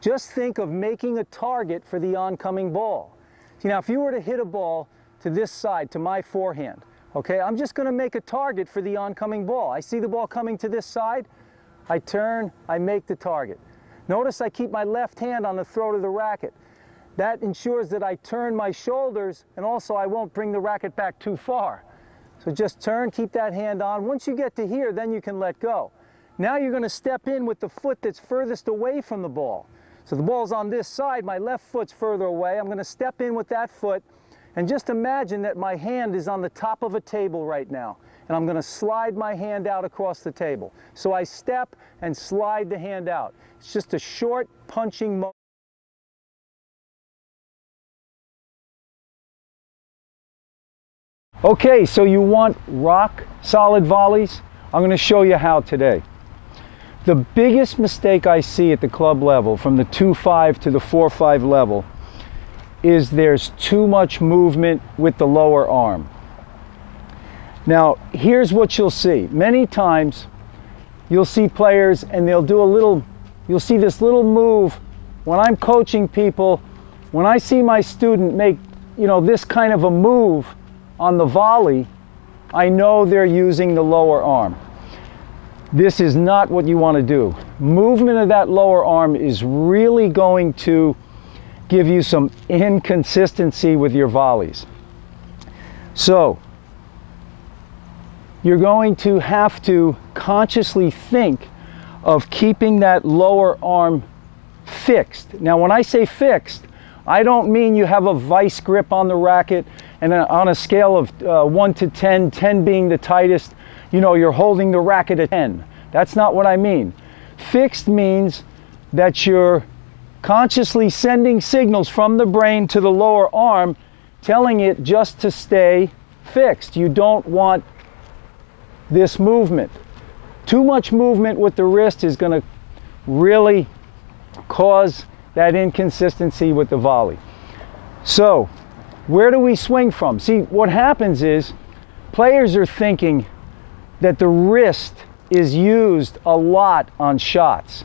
Just think of making a target for the oncoming ball. See, now if you were to hit a ball to this side, to my forehand, okay, I'm just going to make a target for the oncoming ball. I see the ball coming to this side, I turn, I make the target. Notice I keep my left hand on the throat of the racket. That ensures that I turn my shoulders, and also I won't bring the racket back too far. So just turn, keep that hand on. Once you get to here, then you can let go. Now you're going to step in with the foot that's furthest away from the ball. So the ball's on this side, my left foot's further away. I'm going to step in with that foot, and just imagine that my hand is on the top of a table right now. And I'm going to slide my hand out across the table. So I step and slide the hand out. It's just a short punching motion. Okay, so you want rock solid volleys? I'm going to show you how today. The biggest mistake I see at the club level, from the 2-5 to the 4-5 level, is there's too much movement with the lower arm. Now, here's what you'll see. Many times, you'll see players and they'll do a little, you'll see this little move. When I'm coaching people, when I see my student make, this kind of a move on the volley, I know they're using the lower arm. This is not what you want to do. Movement of that lower arm is really going to give you some inconsistency with your volleys. So, you're going to have to consciously think of keeping that lower arm fixed. Now, when I say fixed, I don't mean you have a vice grip on the racket and on a scale of 1 to 10, 10 being the tightest, you're holding the racket at 10. That's not what I mean. Fixed means that you're consciously sending signals from the brain to the lower arm, telling it just to stay fixed. You don't want this movement. Too much movement with the wrist is going to really cause that inconsistency with the volley. So, where do we swing from? See, what happens is players are thinking that the wrist is used a lot on shots.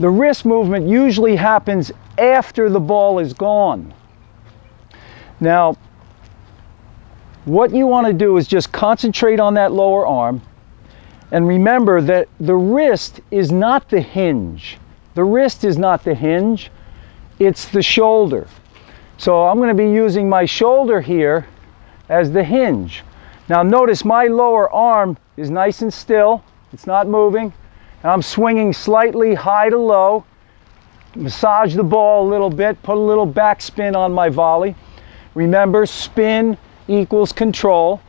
The wrist movement usually happens after the ball is gone. Now, what you want to do is just concentrate on that lower arm, and remember that the wrist is not the hinge. The wrist is not the hinge, it's the shoulder. So I'm going to be using my shoulder here as the hinge. Now notice my lower arm is nice and still, it's not moving, and I'm swinging slightly high to low, massage the ball a little bit, put a little backspin on my volley. Remember, spin equals control,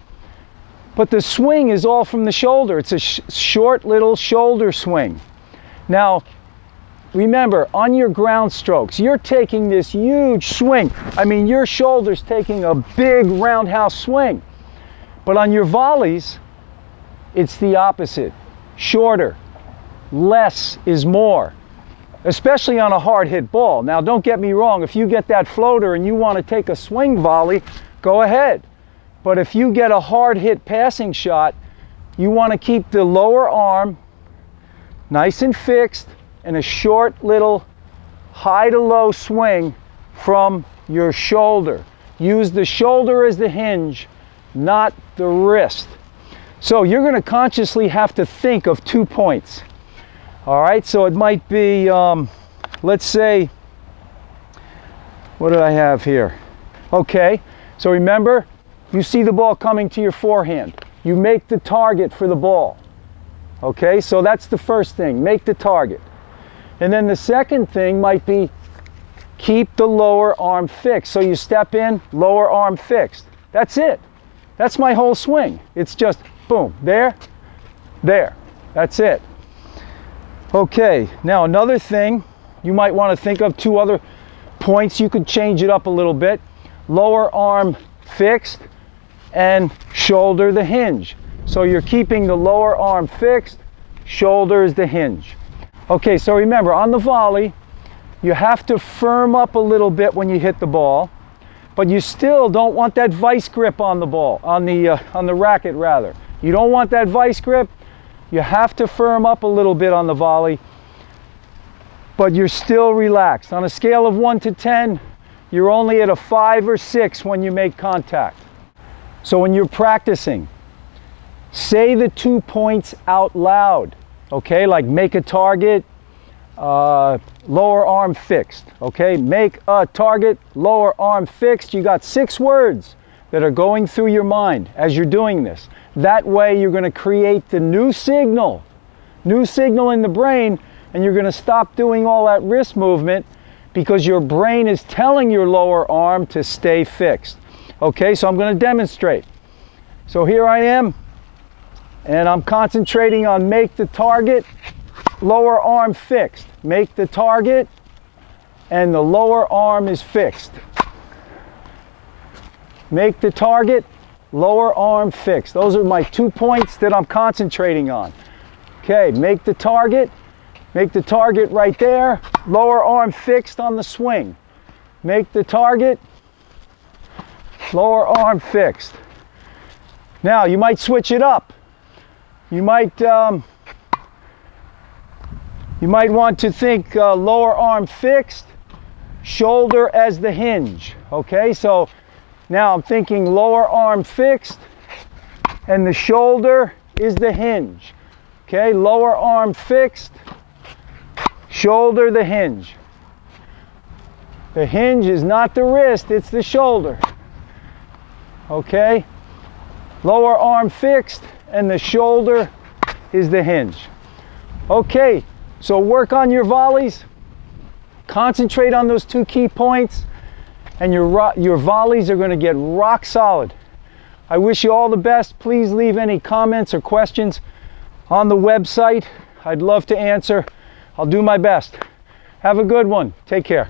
but the swing is all from the shoulder. It's a short little shoulder swing. Now, remember, on your ground strokes, you're taking this huge swing. I mean, your shoulder's taking a big roundhouse swing. But on your volleys, it's the opposite. Shorter, less is more, especially on a hard hit ball. Now, don't get me wrong, if you get that floater and you want to take a swing volley, go ahead. But if you get a hard hit passing shot, you want to keep the lower arm nice and fixed and a short little high to low swing from your shoulder. Use the shoulder as the hinge, not the wrist. So you're going to consciously have to think of 2 points. All right, so it might be, let's say, what do I have here? Okay, so remember, you see the ball coming to your forehand. You make the target for the ball. Okay, so that's the first thing, make the target. And then the second thing might be keep the lower arm fixed. So you step in, lower arm fixed. That's it. That's my whole swing. It's just boom, there, there. That's it. Okay, now another thing, you might want to think of 2 other points. You could change it up a little bit. Lower arm fixed and shoulder the hinge. So you're keeping the lower arm fixed, shoulder is the hinge. Okay, so remember, on the volley, you have to firm up a little bit when you hit the ball, but you still don't want that vice grip on the ball, on the racket rather. You don't want that vice grip. You have to firm up a little bit on the volley. but you're still relaxed. On a scale of 1 to 10, you're only at a 5 or 6 when you make contact. So when you're practicing, say the 2 points out loud, okay? Like make a target, lower arm fixed, okay? Make a target, lower arm fixed. You got 6 words that are going through your mind as you're doing this. That way you're going to create the new signal in the brain, and you're going to stop doing all that wrist movement because your brain is telling your lower arm to stay fixed. Okay, so I'm going to demonstrate. So here I am, and I'm concentrating on make the target, lower arm fixed. Make the target, and the lower arm is fixed. Make the target, lower arm fixed. Those are my 2 points that I'm concentrating on. Okay, make the target right there, lower arm fixed on the swing. Make the target, lower arm fixed. Now you might switch it up. You might want to think lower arm fixed, shoulder as the hinge. Okay, so now I'm thinking lower arm fixed, and the shoulder is the hinge. Okay, lower arm fixed, shoulder the hinge. The hinge is not the wrist, it's the shoulder. Okay, lower arm fixed, and the shoulder is the hinge. Okay, so work on your volleys, concentrate on those 2 key points, and your volleys are going to get rock solid. I wish you all the best. Please leave any comments or questions on the website. I'd love to answer. I'll do my best. Have a good one. Take care.